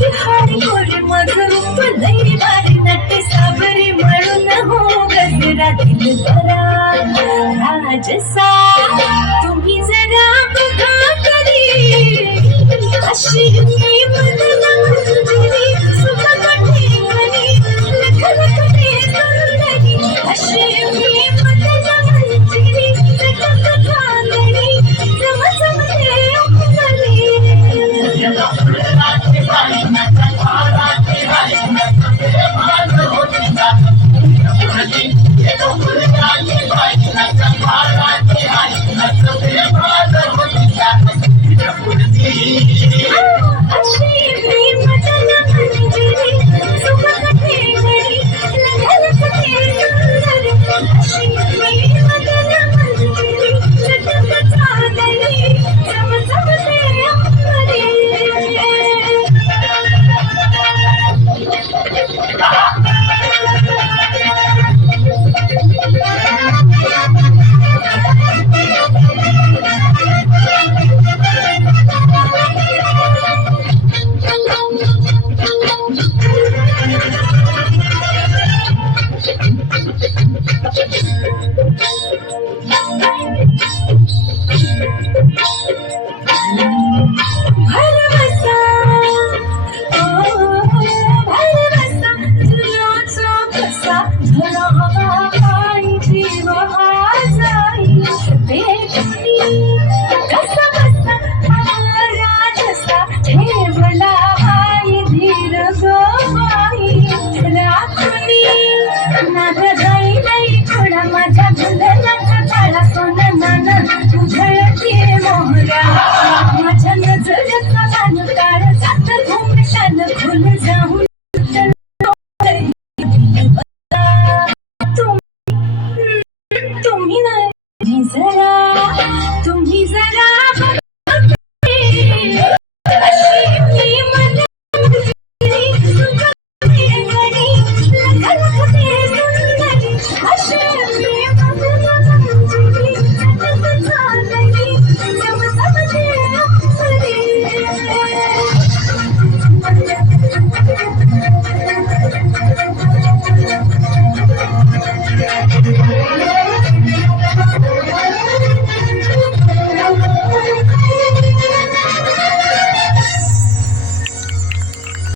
बिहारी गोरी मधुरूप लई बारी नटे साबरी म्हणून हो गजरा दिल बरा राजसा तुम्ही जरा बघा करी अशी मी मनाला मंजिरी सुख कठीणी लख लखते सुंदरी अशी मी मनाला मंजिरी लख चांदणी चमचमते उमलली